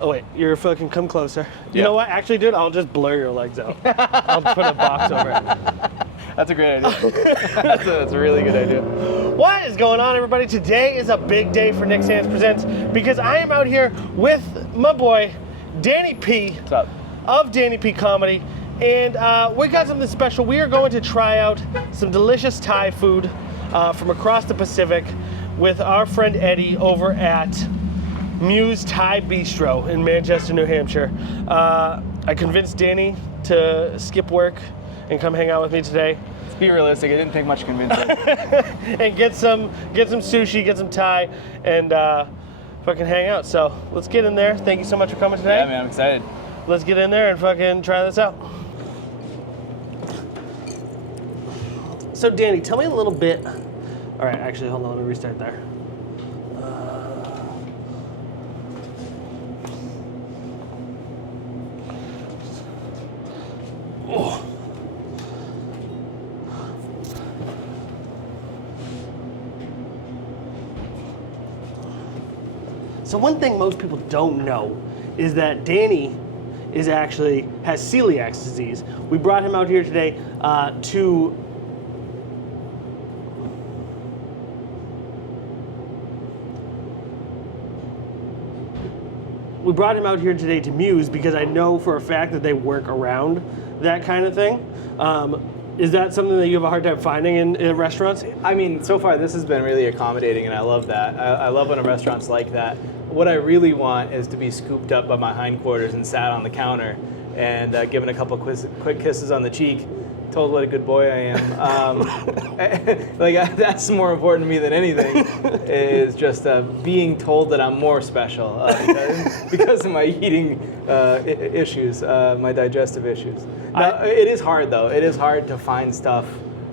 Oh wait, you're fucking come closer. You know what? Actually, dude, I'll just blur your legs out. I'll put a box over it. That's a great idea. That's a really good idea. What is going on, everybody? Today is a big day for Nick's Hands Presents because I am out here with my boy, Danny P. What's up? Of Danny P Comedy. And we got something special. We are going to try out some delicious Thai food from across the Pacific with our friend Eddie over at Muse Thai Bistro in Manchester, New Hampshire. I convinced Danny to skip work and come hang out with me today. Let's be realistic, it didn't take much convincing. And get some sushi, get some Thai, and fucking hang out. So let's get in there. Thank you so much for coming today. Yeah, man, I'm excited. Let's get in there and fucking try this out. So Danny, tell me a little bit. All right, actually, hold on, let me restart there. Oh. So one thing most people don't know is that Danny has celiac disease. We brought him out here today to Muse because I know for a fact that they work around that kind of thing. Is that something that you have a hard time finding in restaurants? I mean, so far this has been really accommodating, and I love that. I love when a restaurant's like that. What I really want is to be scooped up by my hindquarters and sat on the counter and given a couple quick kisses on the cheek, told what a good boy I am. That's more important to me than anything, is just being told that I'm more special because of my eating issues, my digestive issues. Now, it is hard, though. It is hard to find stuff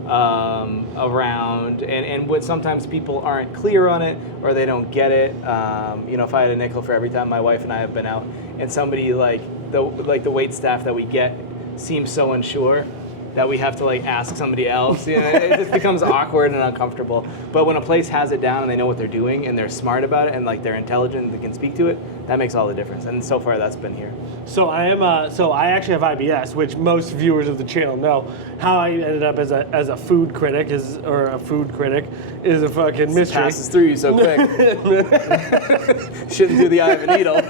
around, and what sometimes people aren't clear on it or they don't get it. If I had a nickel for every time my wife and I have been out, and somebody like the wait staff that we get seems so unsure that we have to ask somebody else. It just becomes awkward and uncomfortable. But when a place has it down and they know what they're doing and they're smart about it and they're intelligent and they can speak to it, that makes all the difference. And so far that's been here. So I actually have IBS, which most viewers of the channel know. How I ended up as a food critic is a fucking mystery. It passes through you so quick. Shouldn't do the eye of a needle.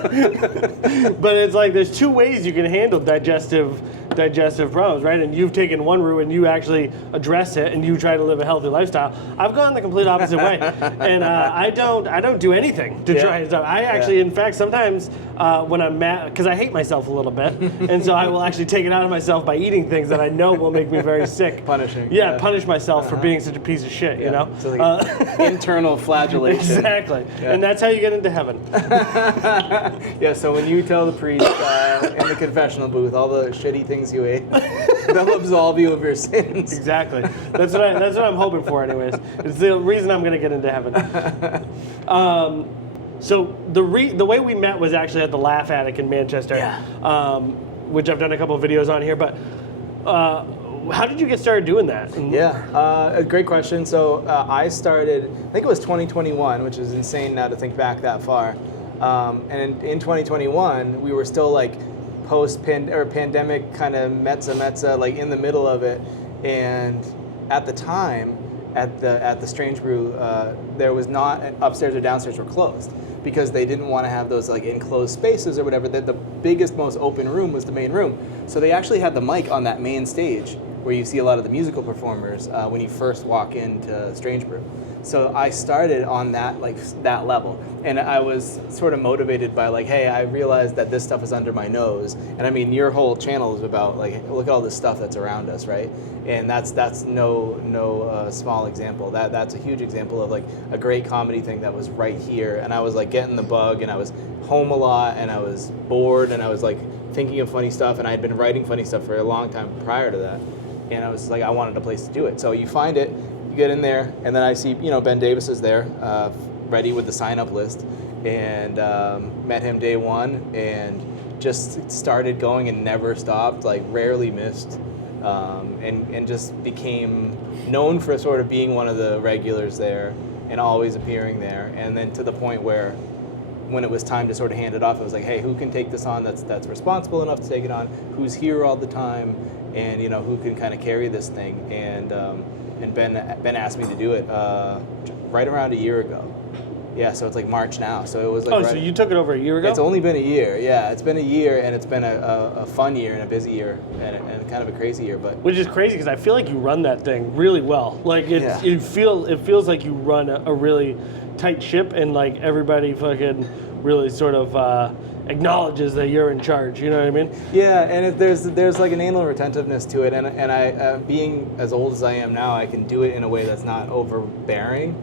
But it's there's two ways you can handle digestive problems, right? And you've taken one route and you actually address it and you try to live a healthy lifestyle. I've gone the complete opposite way, and I don't do anything to try and stuff. I actually, in fact, sometimes when I'm mad, because I hate myself a little bit, and so I will actually take it out of myself by eating things that I know will make me very sick. Punishing. Yeah, punish myself for being such a piece of shit. You know. So internal flagellation. Exactly, and that's how you get into heaven. Yeah. So when you tell the priest in the confessional booth all the shitty things you ate, they'll absolve you of your sins. Exactly. That's what I'm hoping for, anyways. It's the reason I'm going to get into heaven. So the way we met was actually at the Laugh Attic in Manchester, which I've done a couple of videos on here. But how did you get started doing that? A great question. So I started, I think it was 2021, which is insane now to think back that far. And in 2021, we were still post-pandemic kind of mezza, in the middle of it. And at the time, at the Strange Brew, there was not, upstairs or downstairs were closed because they didn't want to have those enclosed spaces or whatever. The biggest, most open room was the main room. So they actually had the mic on that main stage where you see a lot of the musical performers when you first walk into Strange Brew. So I started on that that level, and I was sort of motivated by hey, I realized that this stuff is under my nose, and I mean your whole channel is about look at all this stuff that's around us, right? And that's no small example. That's a huge example of a great comedy thing that was right here, and I was getting the bug, and I was home a lot, and I was bored, and I was thinking of funny stuff, and I had been writing funny stuff for a long time prior to that, and I was I wanted a place to do it. So you find it. Get in there, and then I see Ben Davis is there, ready with the sign-up list, and met him day one, and just started going and never stopped, rarely missed, and just became known for sort of being one of the regulars there and always appearing there, and then to the point where when it was time to sort of hand it off, it was like, hey, who can take this on that's responsible enough to take it on, who's here all the time, and who can kind of carry this thing. And Ben asked me to do it right around a year ago. Yeah, so it's like March now. So it was like. Oh, so you took it over a year ago? It's only been a year. Yeah, it's been a year, and it's been a fun year and a busy year and kind of a crazy year. But which is crazy because I feel like you run that thing really well. Like it feels like you run a really tight ship, and like everybody fucking really sort of acknowledges that you're in charge. You know what I mean? Yeah, and there's like an anal retentiveness to it, and I being as old as I am now, I can do it in a way that's not overbearing.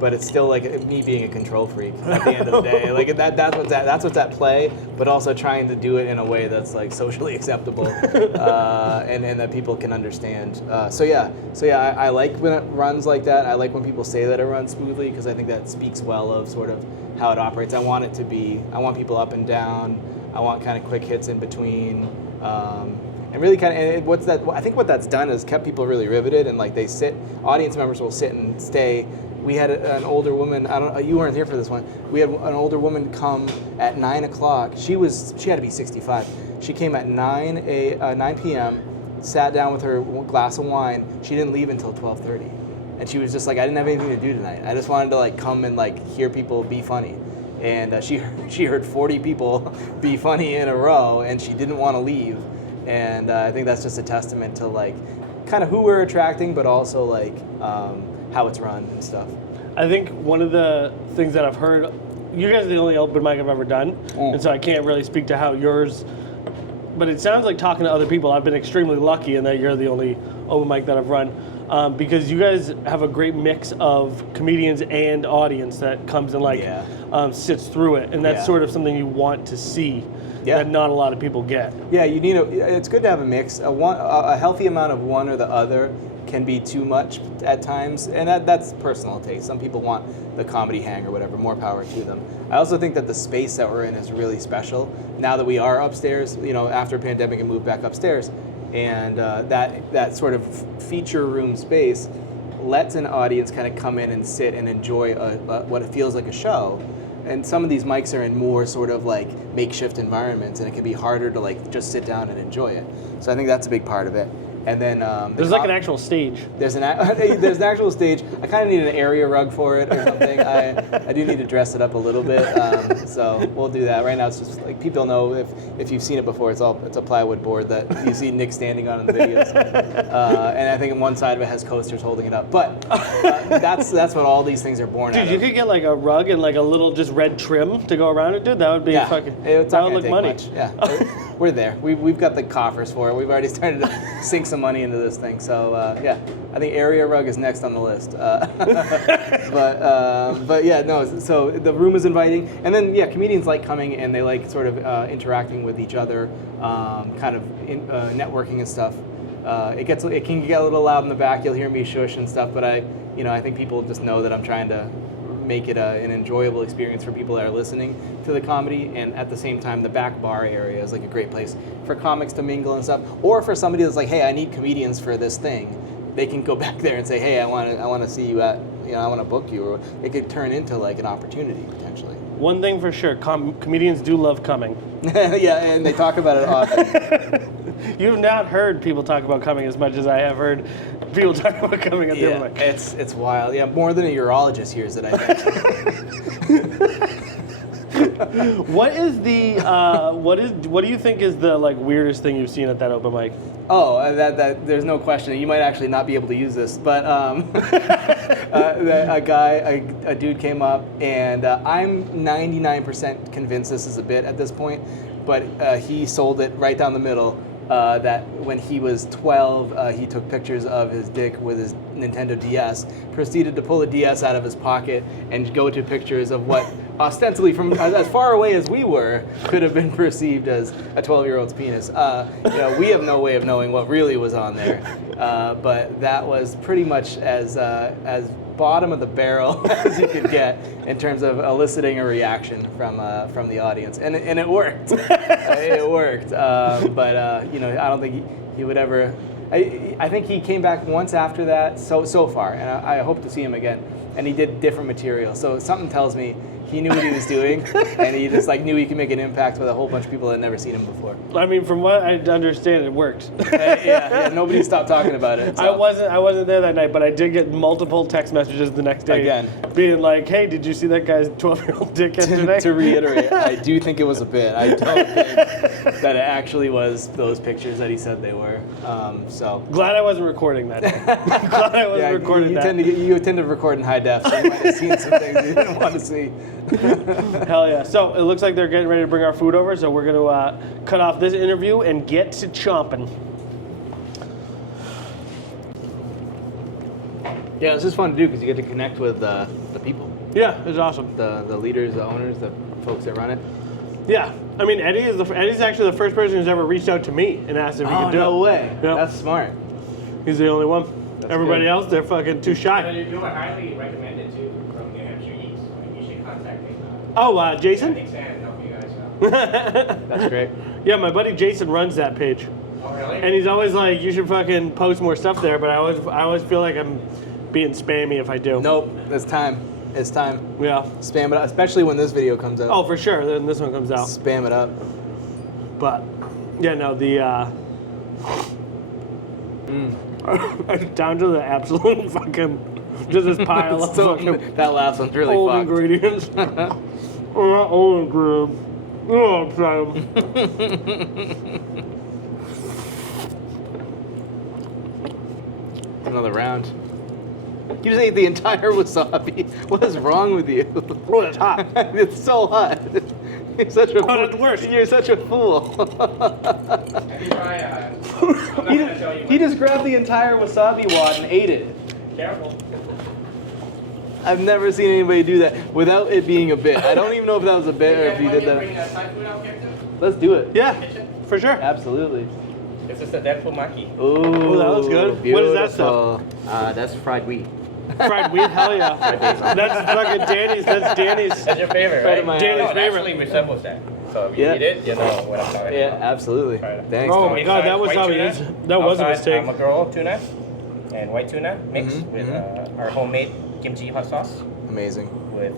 But it's still like me being a control freak at the end of the day. Like that's what's at play, but also trying to do it in a way that's like socially acceptable and that people can understand. So yeah, I like when it runs like that. I like when people say that it runs smoothly because I think that speaks well of sort of how it operates. I want people up and down. I want kind of quick hits in between. And really kind of, I think what that's done is kept people really riveted, and like audience members will sit and stay. We had an older woman, you weren't here for this one. We had an older woman come at 9 o'clock. She had to be 65. She came at 9 p.m., sat down with her glass of wine. She didn't leave until 12:30. And she was just like, I didn't have anything to do tonight. I just wanted to like come and like hear people be funny. And she heard 40 people be funny in a row, and she didn't want to leave. And I think that's just a testament to like kind of who we're attracting, but also like how it's run and stuff. I think one of the things that I've heard, you guys are the only open mic I've ever done, and so I can't really speak to how yours, but it sounds like talking to other people, I've been extremely lucky in that you're the only open mic that I've run, because you guys have a great mix of comedians and audience that comes and sits through it, and that's sort of something you want to see. Yeah. That not a lot of people get. Yeah, it's good to have a mix. A healthy amount of one or the other can be too much at times, and that's personal taste. Some people want the comedy hang or whatever, more power to them. I also think that the space that we're in is really special. Now that we are upstairs, after a pandemic and moved back upstairs, and that sort of feature room space lets an audience kind of come in and sit and enjoy what it feels like a show. And some of these mics are in more sort of like makeshift environments, and it can be harder to like just sit down and enjoy it. So I think that's a big part of it. And then there's like an actual stage. There's an actual stage. I kind of need an area rug for it or something. I do need to dress it up a little bit. So we'll do that. Right now it's just like people know if you've seen it before. It's a plywood board that you see Nick standing on in the videos. And I think on one side of it has coasters holding it up. But that's what all these things are born out of. Dude, you could get like a rug and like a little just red trim to go around it, dude. That would be fucking. That would look money. Much. Yeah, we're there. We've got the coffers for it. We've already started to sink some money into this thing. So I think area rug is next on the list. But yeah, no. So the room is inviting, and then comedians like coming and they like sort of interacting with each other, kind of networking and stuff. It can get a little loud in the back. You'll hear me shush and stuff, but I think people just know that I'm trying to make it an enjoyable experience for people that are listening to the comedy, and at the same time the back bar area is like a great place for comics to mingle and stuff, or for somebody that's like, hey, I need comedians for this thing, they can go back there and say, hey, I want to see you at, I want to book you, or it could turn into like an opportunity potentially. One thing for sure, comedians do love coming. Yeah, and they talk about it often. You've not heard people talk about coming as much as I have heard people talk about coming at the open mic. It's wild. Yeah, more than a urologist hears it, I think. What do you think is the like weirdest thing you've seen at that open mic? Oh, that there's no question. You might actually not be able to use this, but a dude came up, and I'm 99% convinced this is a bit at this point, but he sold it right down the middle. That when he was 12, he took pictures of his dick with his Nintendo DS, proceeded to pull a DS out of his pocket and go to pictures of what ostensibly from as far away as we were could have been perceived as a 12-year-old's penis. We have no way of knowing what really was on there, but that was pretty much as bottom of the barrel as you could get in terms of eliciting a reaction from the audience, and it worked. It worked, but I don't think he would ever. I think he came back once after that, so far, and I hope to see him again. And he did different material, so something tells me He knew what he was doing, and he just like knew he could make an impact with a whole bunch of people that had never seen him before. I mean, from what I understand, it worked. Yeah, nobody stopped talking about it. So. I wasn't there that night, but I did get multiple text messages the next day, Again. being like, "Hey, did you see that guy's 12-year-old dick yesterday?" To reiterate, I do think it was a bit. I don't think that it actually was those pictures that he said they were. So glad I wasn't recording that. Glad I wasn't recording that. You tend to record in high def, so you might have seen some things you didn't want to see. Hell yeah. So it looks like they're getting ready to bring our food over, so we're going to cut off this interview and get to chomping. Yeah, this is fun to do because you get to connect with the people. Yeah, it's awesome. The leaders, the owners, the folks that run it. Yeah. I mean, Eddie's actually the first person who's ever reached out to me and asked if he could do it. No way. Yeah. That's smart. He's the only one. That's Everybody good. else, they're fucking too shy. You are highly recommended too from New Hampshire Eats. You should contact me. Oh, Jason? Nick Sand help you guys out. That's great. Yeah, my buddy Jason runs that page. Oh, really? And he's always like, you should fucking post more stuff there, but I always feel like I'm being spammy if I do. Nope. It's time. It's time. Yeah. Spam it up, especially when this video comes out. Oh, for sure. Then this one comes out. Spam it up. But yeah, no, down to the absolute fucking just this pile of So, fucking that last one's really old fucked. ingredients. Oh, not old ingredients. Oh, I'm sorry. Another round. You just ate the entire wasabi. What is wrong with you? Oh, that's hot. It's so hot. You're such a Oh, fool. that's worse. You're such a fool. Have you tried, I'm not going to tell you. He just grabbed the entire wasabi wad and ate it. Careful. I've never seen anybody do that without it being a bit. I don't even know if that was a bit or if you did Bring that. Thai food out here too? Let's do it. Yeah, for sure. Absolutely. This is the Deadpool Maki. Ooh, that looks good. What is that stuff? Beautiful. That's fried wheat. Fried wheat, hell yeah. That's fucking Danny's. That's Danny's. That's your favorite, Right right? in my Danny's No, it favorite. actually resembles that. So if you Yeah. eat it, you know what I'm talking Yeah, about. absolutely. Right. Thanks. Oh Tom. my God, that was White how it tuna. is. That was a Outside, mistake. Maguro tuna and white tuna mixed Mhm, with our homemade kimchi hot sauce Amazing. with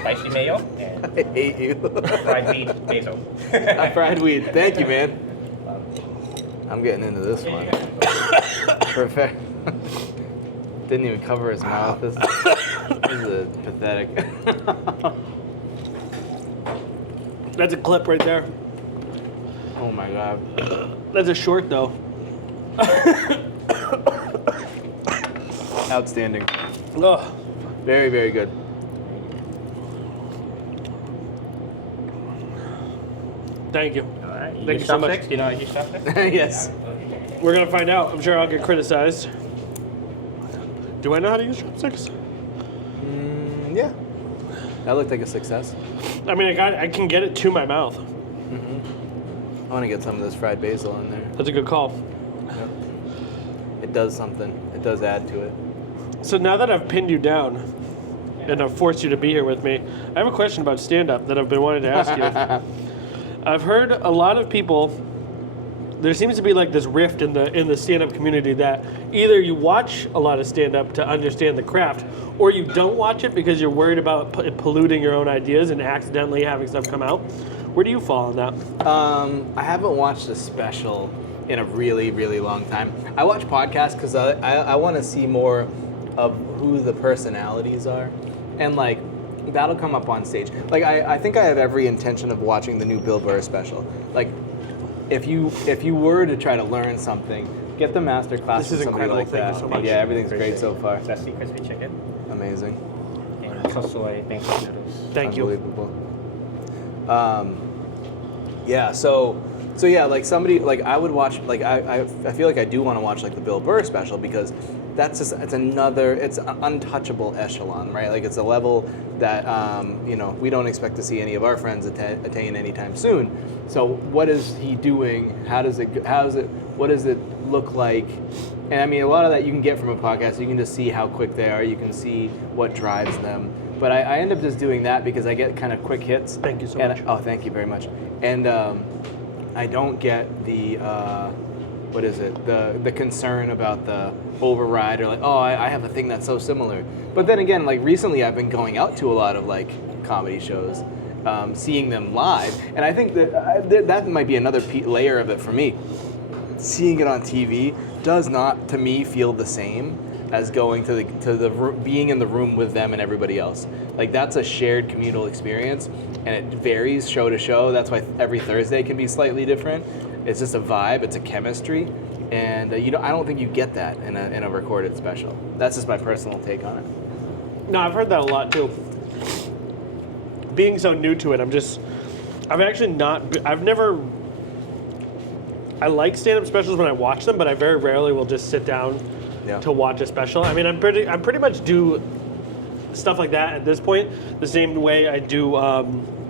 spicy mayo and I hate you. fried wheat basil. Fried weed. Thank you, man. I'm getting into this one. Perfect. Didn't even cover his mouth. This is pathetic. That's a clip right there. Oh my god. That's a short though. Outstanding. Oh, Very, very good. thank you. Alright, Thank you so much. Do you know how to use chopsticks? Yes. We're gonna find out. I'm sure I'll get criticized. Do I know how to use chopsticks? Yeah. That looked like a success. I mean, I can get it to my mouth. I want to get some of this fried basil in there. That's a good call. It does something. It does add to it. So now that I've pinned you down and I've forced you to be here with me, I have a question about stand-up that I've been wanting to ask you. I've heard a lot of people. There seems to be like this rift in the stand-up community that either you watch a lot of stand-up to understand the craft, or you don't watch it because you're worried about polluting your own ideas and accidentally having stuff come out. Where do you fall on that? I haven't watched a special in a really, really long time. I watch podcasts because I want to see more of who the personalities are, and like that'll come up on stage. Like I think I have every intention of watching the new Bill Burr special. Like if you were to try to learn something, get the master class. This is with somebody incredible. like Thank you that. so much. Yeah, everything's great so far. Zesty crispy chicken Amazing. and soy thank you noodles. Thank you. Unbelievable. Yeah, so yeah, like somebody like I would watch like I feel like I do want to watch like the Bill Burr special because that's just it's an untouchable echelon, right? Like it's a level that we don't expect to see any of our friends attain anytime soon. So what is he doing? What does it look like? And I mean, a lot of that you can get from a podcast. You can just see how quick they are. You can see what drives them. But I end up just doing that because I get kind of quick hits. Thank you so And- much. Oh, thank you very much. And I don't get the what is it? The concern about the override or like, oh, I have a thing that's so similar. But then again, like recently, I've been going out to a lot of like comedy shows, seeing them live, and I think that might be another layer of it for me. Seeing it on TV does not, to me, feel the same as going to being in the room with them and everybody else. Like, that's a shared communal experience, and it varies show to show. That's why every Thursday can be slightly different. It's just a vibe, it's a chemistry, and I don't think you get that in a recorded special. That's just my personal take on it. No, I've heard that a lot too. Being so new to it, I like stand-up specials when I watch them, but I very rarely will just sit down to watch a special. I mean, I'm pretty much do stuff like that at this point the same way I do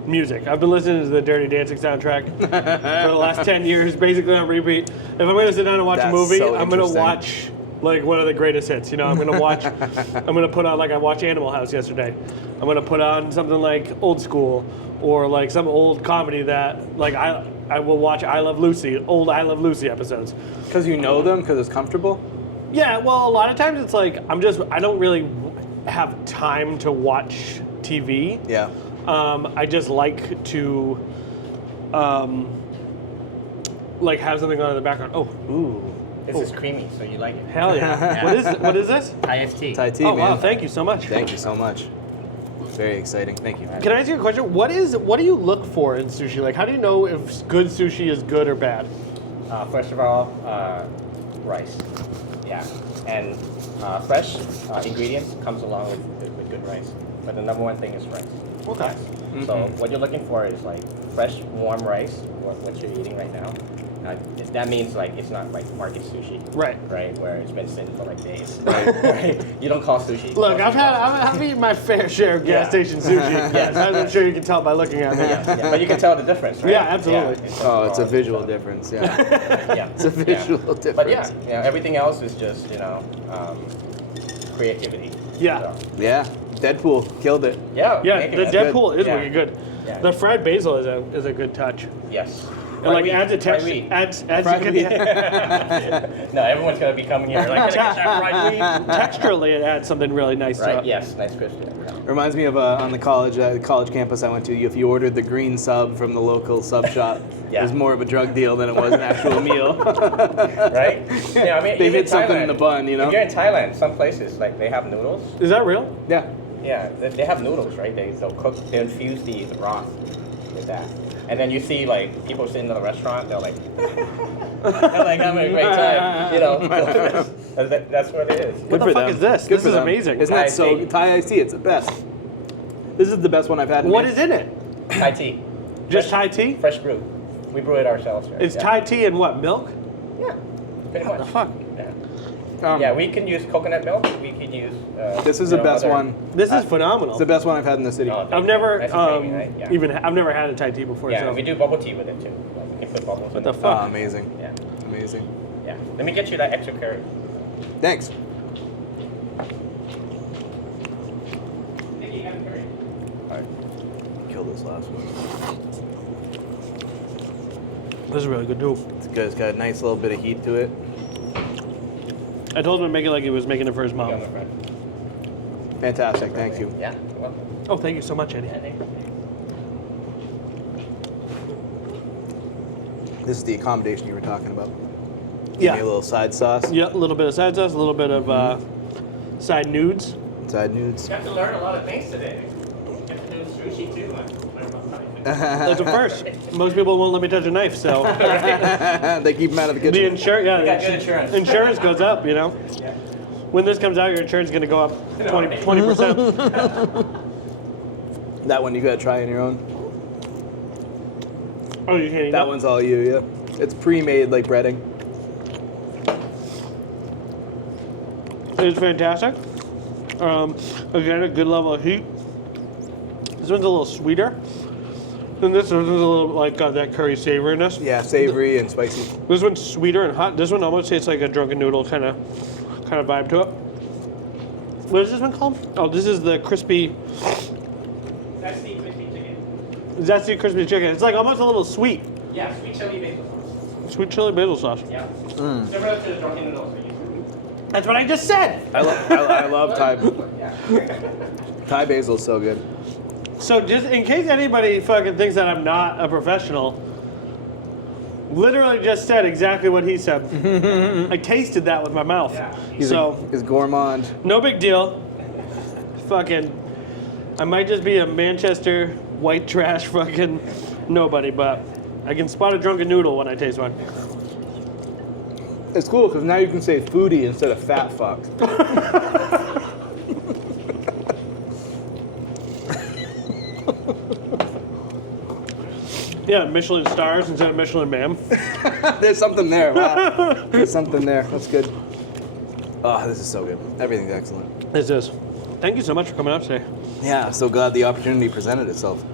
music. I've been listening to the Dirty Dancing soundtrack for the last 10 years, basically on repeat. If I'm going to sit down and watch a movie, I'm going to watch like one of the greatest hits. I'm going to put on, like I watched Animal House yesterday. I'm going to put on something like Old School or like some old comedy that like I will watch old I Love Lucy episodes. Because you know them, because it's comfortable? Yeah, well, a lot of times it's like I don't really have time to watch TV. Yeah. I just like to like have something on in the background. Oh, ooh. This is creamy, so you like it. Hell yeah. What is this? Thai tea. Thai tea, Oh, man. wow, thank you so much. Thank you so much. Very exciting. Thank you. Can I ask you a question? What do you look for in sushi? Like, how do you know if good sushi is good or bad? First of all, rice. Yeah, and fresh ingredients comes along with good rice. But the number one thing is rice. Okay. Yes. So what you're looking for is like fresh, warm rice, what you're eating right now. That means like it's not like market sushi, Right. Right, where it's been sitting for like days. Right. You don't call sushi. Look, I've eaten my fair share of gas station sushi. Yes. I'm sure you can tell by looking at me. Yeah, but you can tell the difference, right? Yeah, absolutely. It's a visual difference, yeah. Yeah, It's a visual difference. But yeah, everything else is just creativity. Yeah. So, Yeah, Deadpool killed it. yeah. Yeah, making the it. Deadpool is Yeah. wicked good. Yeah. The fried basil is a good touch. Yes. And like Fried adds a wheat, fried texture. wheat. Adds No, everyone's gonna be coming here like, can I get that fried wheat? texturally, it adds something really nice to Right? it. Yes, nice crispy. Yeah. Reminds me of on the college campus I went to. If you ordered the green sub from the local sub shop, it was more of a drug deal than it was an actual meal. Right? Yeah, I mean, They even hit something in the Thailand, bun, you know? If you're in Thailand, some places like they have noodles. Is that real? Yeah. Yeah, they have noodles, right? They'll cook, they infuse the broth with that. And then you see like people sitting in the restaurant, they're like, they're like having a great time, you know. That's what it is. What the fuck is this? Good This for is them. amazing. Isn't that Thai so? tea. Thai iced tea, it's the best. This is the best one I've had. What is in it? Thai tea. Just Thai tea? Fresh brew. We brew it ourselves. Right? It's Thai tea and what? Milk? Yeah, pretty What much. the fuck? Yeah. Yeah, we can use coconut milk. We could use. This is the best other- one. This is phenomenal. It's the best one I've had in the city. Oh, thank I've you. never Nice and creamy, right? Yeah. I've never had a Thai tea before. Yeah, so. we do bubble tea with it too. Like, we can put bubbles What in the it. fuck? Amazing. Yeah, Amazing. yeah. Let me get you that extra curry. Thanks. Nikki, you got curry? All right. Kill this last one. This is really good too. It's good. It's got a nice little bit of heat to it. I told him to make it like he was making it for his mom. Yeah, my friend. Fantastic. Thank you. Yeah, you're welcome. Oh, thank you so much, Eddie. Yeah, thank you. This is the accommodation you were talking about. Give Yeah. me a little side sauce. Yeah, a little bit of side sauce, a little bit of side nudes. Side nudes. Got to learn a lot of things today. Got to do sushi too. That's a first. Most people won't let me touch a knife, so They keep them out of the the kitchen. insurance, We got good insurance. insurance goes up. You know, Yeah. when this comes out, your insurance is going to go up 20%. That one you gotta try on your own. Oh, you can't eat That one's all you, yeah. It's pre-made like breading. It's fantastic. Again, a good level of heat. This one's a little sweeter. And this one's a little like that curry savoriness. Yeah, savory and spicy. This one's sweeter and hot. This one almost tastes like a drunken noodle kind of vibe to it. What is this one called? Oh, this is the crispy, That's the crispy chicken. zesty crispy chicken. It's like almost a little sweet. Yeah, sweet chili basil sauce. Sweet chili basil sauce. Yeah. Similar to the drunken noodles we use. That's what I just said. I love Thai. Yeah. Thai basil's so good. So just in case anybody fucking thinks that I'm not a professional, literally just said exactly what he said. I tasted that with my mouth. Yeah. He's gourmand. No big deal. Fucking, I might just be a Manchester white trash fucking nobody, but I can spot a drunken noodle when I taste one. It's cool because now you can say foodie instead of fat fuck. Yeah, Michelin stars instead of Michelin man. There's something there. Wow. There's something there. That's good. Oh, this is so good. Everything's excellent. This is. Thank you so much for coming out today. Yeah, so glad the opportunity presented itself.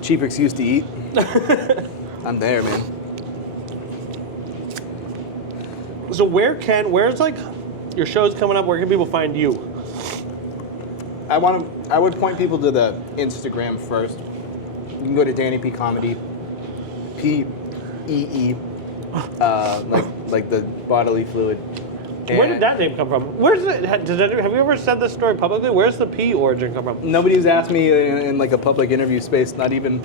Cheap excuse to eat. I'm there, man. So where's like your show's coming up? Where can people find you? I would point people to the Instagram first. You can go to Danny P Comedy, PEE, like the bodily fluid. Where did that name come from? Where's it? Have you ever said this story publicly? Where's the P origin come from? Nobody's asked me in like a public interview space, not even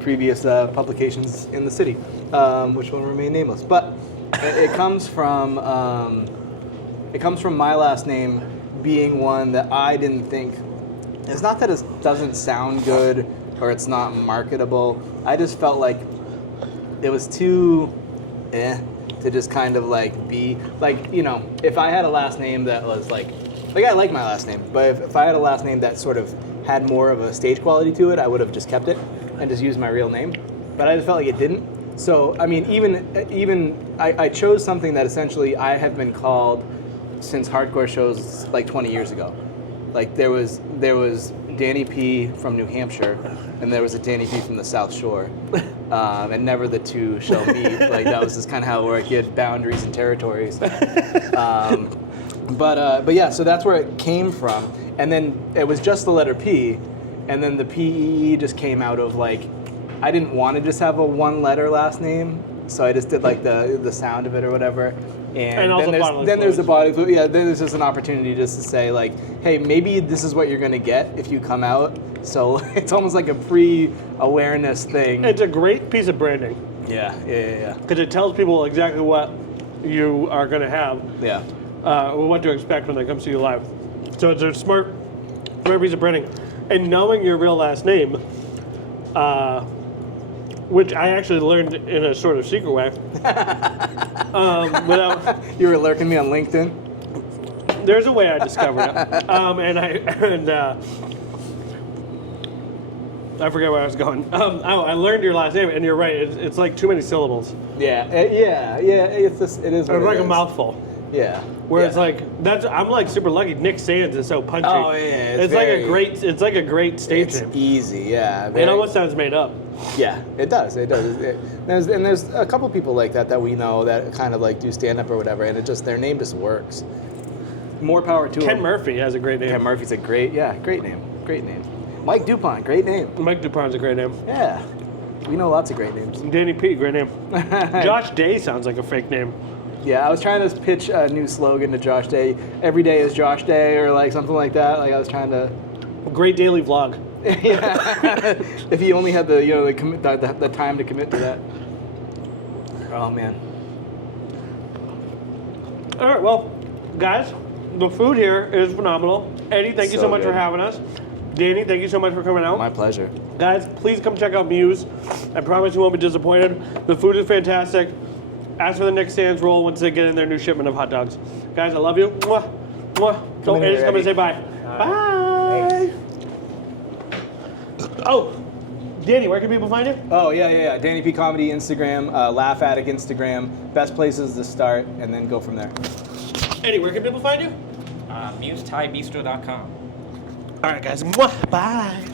previous publications in the city, which will remain nameless. But it comes from my last name being one that I didn't think. It's not that it doesn't sound good or it's not marketable. I just felt like it was too to just kind of like be like, you know, if I had a last name that was like I like my last name, but if I had a last name that sort of had more of a stage quality to it, I would have just kept it and just used my real name. But I just felt like it didn't. So I mean, even I chose something that essentially I have been called since hardcore shows like 20 years ago. Like there was Danny P from New Hampshire, and there was a Danny P from the South Shore, and never the two shall meet. Like that was just kind of how it worked. You had boundaries and territories. But yeah, so that's where it came from, and then it was just the letter P, and then the PEE just came out of like, I didn't want to just have a one-letter last name, so I just did like the sound of it or whatever. And then there's the body fluid. Yeah, then there's just an opportunity just to say like, hey, maybe this is what you're gonna get if you come out. So it's almost like a pre-awareness thing. It's a great piece of branding. Yeah. Because it tells people exactly what you are gonna have. Yeah. Or what to expect when they come see you live. So it's a smart piece of branding. And knowing your real last name, which I actually learned in a sort of secret way. You were lurking me on LinkedIn? There's a way I discovered it. I forget where I was going. I learned your last name, and you're right. It's like too many syllables. Yeah. It is. What it's like a mouthful. Yeah. Where it's like I'm like super lucky. Nick Sands is so punchy. Oh yeah. It's like a great stage name. It's easy. Yeah. It almost sounds made up. Yeah, it does. There's a couple people like that we know that kind of like do stand up or whatever, and their name just works. More power to Ken him. Murphy has a great name. Ken Murphy's a great name. Mike DuPont, great name. Mike DuPont's a great name. Yeah, we know lots of great names. Danny P, great name. Josh Day sounds like a fake name. Yeah, I was trying to pitch a new slogan to Josh Day. Every day is Josh Day, or like something like that. Like I was trying to. Great daily vlog. Yeah. If he only had the time to commit to that. Oh man. All right, well, guys, the food here is phenomenal. Eddie, thank you so much for having us. Danny, thank you so much for coming out. My pleasure. Guys, please come check out Muse. I promise you won't be disappointed. The food is fantastic. Ask for the Nick Sands roll once they get in their new shipment of hot dogs. Guys, I love you. Mwah. Mwah. So Eddie's coming to say bye. Bye. Thanks. Oh, Danny, where can people find you? Oh, yeah. Danny P Comedy Instagram, Laugh Addict Instagram. Best places to start, and then go from there. Eddie, where can people find you? MuseThaiBistro.com. All right, guys. Mwah. Bye.